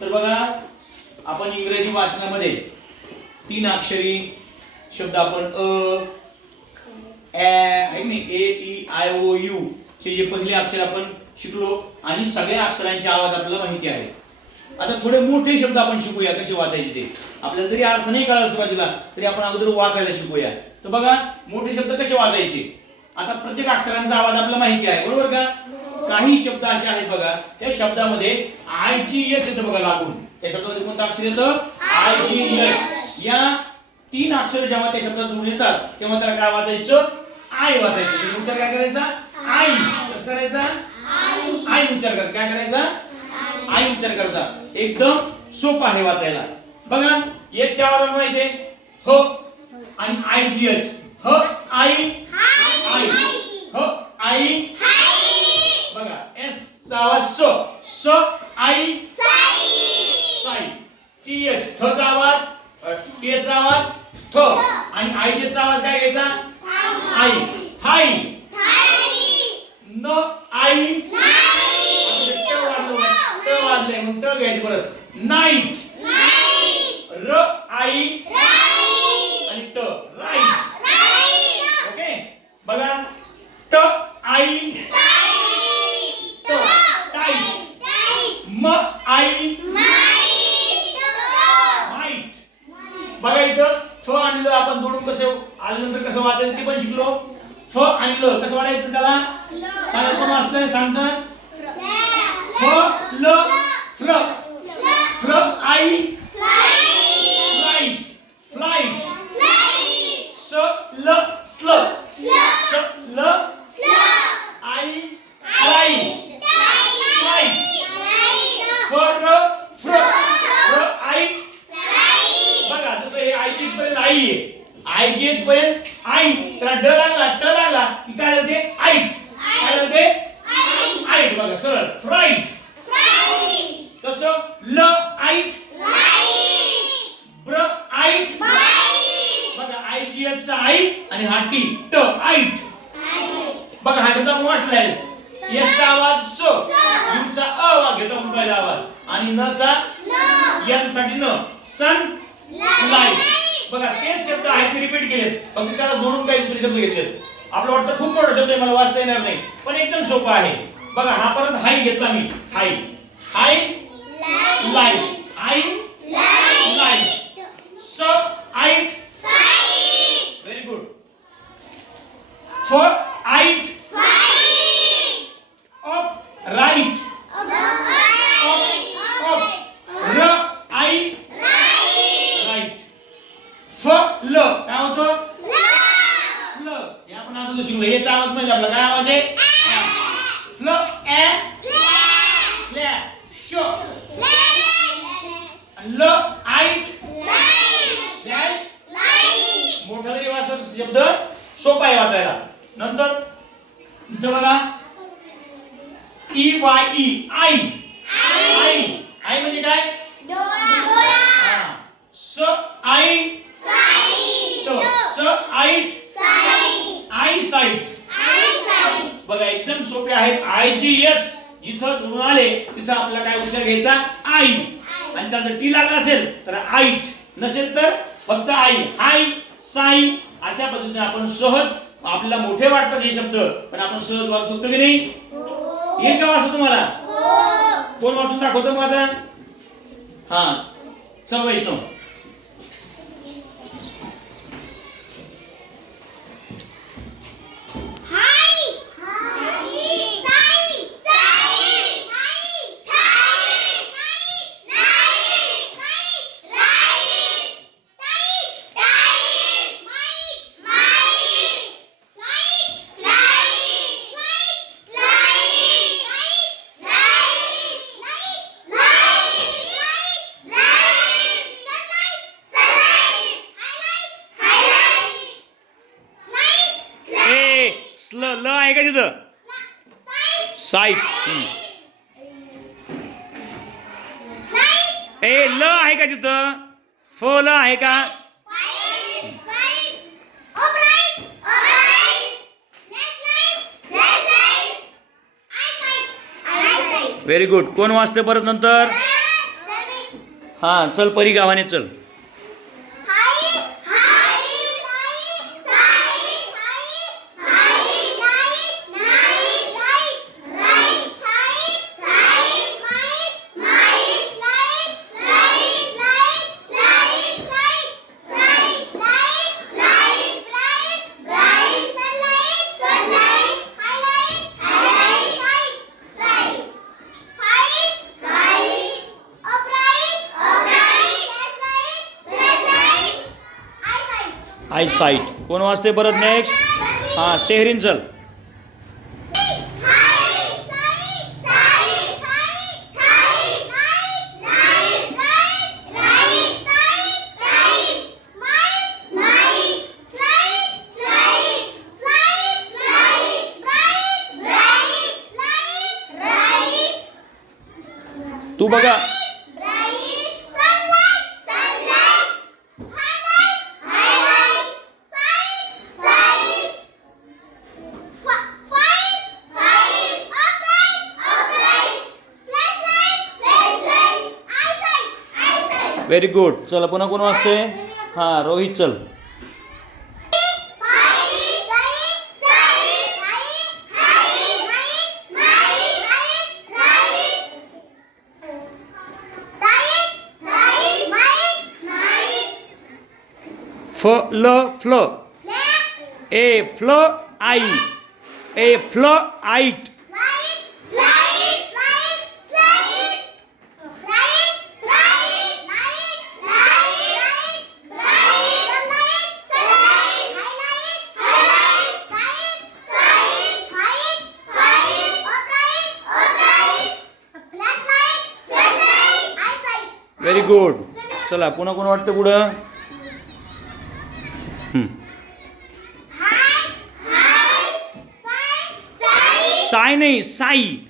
तर बघा आपण इंग्रजी वाचनामध्ये 3 अक्षरी शब्द आपण ए ई आय ओ यू चे जे पहिले अक्षर आपण शिकलो आणि सगळ्या अक्षरांचे आवाज आपल्याला माहिती आहे. आता थोडे मोठे शब्द आपण शिकूया कसे वाचायचे ते. आपल्याला जरी अर्थ नाही कळला सुरुवातीला तरी आपण अगोदर वाचायला शिकूया. तर बघा मोठे शब्द कसे वाचायचे. आता प्रत्येक अक्षरांचा आवाज आपल्याला माहिती आहे बरोबर का. काही शब्द असे आहेत बघा त्या शब्दामध्ये आय जी एच येतं बघा लागून. त्या शब्दामध्ये कोणतं अक्षर येतं आय जी एच. या 3 अक्षर जेव्हा त्या शब्दात जोडून येतात तेव्हा त्याला काय वाचायचं आय वाचायचं. उच्चार काय करायचा आई. कसं करायचा आई उच्चार करायचा. काय करायचा आई उच्चार करायचा. एकदम सोपं आहे वाचायला. बघा एच च्या आवाजाला माहिती आहे ह आणि आय जी एच. ह आई आई ह आई. बघा एस चा आवाज स स आई साई. टी एच थ चा आवाज टी चा आवाज थ आणि आय जे चा आवाज काय घ्यायचा आई थाई. न आई ट वाजले मग ट घ्यायचं परत नाईट. र आई आणि ट राईट. ओके बघा ट आई ट टाईट. म आई माईट. बघा इथं फ आणि ल आपण जोडून कसं आल्यानंतर कसं वाचायचं ते पण शिकलो. फ आणि ल कसं वाचायचं त्याला सांगा कोण वाचतंय सांगतात. फ ल फ्ल फ्ल आई फ्लाइट फ्लाइट. स ल स्ल स ल आई फ्लाइट फ्लाइट. फ र फ्र फ्र आई. बघा जसं हे आय जी पर्यंत आई आहे. आय जी एच पर्यंत आई त्याला ड लागला ट लागला की काय झालं ते आईट. काय झालं ते आईट. बघा सरळ फ्राईट. तसं ल आईट ब्र आईट. बघा आय जी एच चा आई आणि हा टी ट आईट. बघा हा शब्द आपण वाचला आहे. एस चा आवाज स यू चा अ वा घेतो आपण पहिला आवाज आणि न चा एन साठी न सन लाईट. बघा तेच शब्द आहेत मी रिपीट केलेत फक्त त्याला जोडून काही दुसरे शब्द घेतलेत. आपलं वाटतं खूप मोठा शब्द आहे मला वाचता येणार नाही पण एकदम सोपा आहे. बघा हा परत हाय घेतला मी हाय हाय लाईट आई लाईट. स आईट व्हेरी गुड. फ आईट अप राईट अप. र आई राईट. फ ल काय होतं फ्ल. हे आपण आता शिकलो. याचा आवाज म्हणजे आपला काय आवाज आहे फ्ल ए फ्लॅ शो. ल आईट फ्लॅश मोठा जरी वाचला शब्द सोपा आहे वाचायला. नंतर इथं बघा ई वाय ई आई आई आई म्हणजे काय स आई ट स आईट आई साईट. बघा एकदम सोपे आहेत. आय जी एच जिथं जोडून आले तिथं आपल्याला काय उच्चार घ्यायचा आई आणि त्याला जर टी लागला असेल तर आईट नसेल तर फक्त आई हाय साई. अशा पद्धतीने आपण सहज आपल्याला मोठे वाटतात हे शब्द पण आपण सहज वाचू शकतो की नाही. येईल का वाचू तुम्हाला कोण वाचून दाखवतो मग आता. हा चल वैष्णव. ल आहे का तिथं साईट. ए ल आहे का तिथं फ ल आहे का. Very good. कोण वाचते परत नंतर हां चल परी गावाने चल. आय साईट. कोण वाचते परत नेक्स्ट? हां सेहरीन चल. तू बघा. Very good. चला पुन्हा कोण वाचते? हां रोहित चल. फ्ल फ्ल ए फ्ल आई ए फ्ल आईट. Very good. चला पुन्हा कोण वाटतं पुढं? साई नाही साई.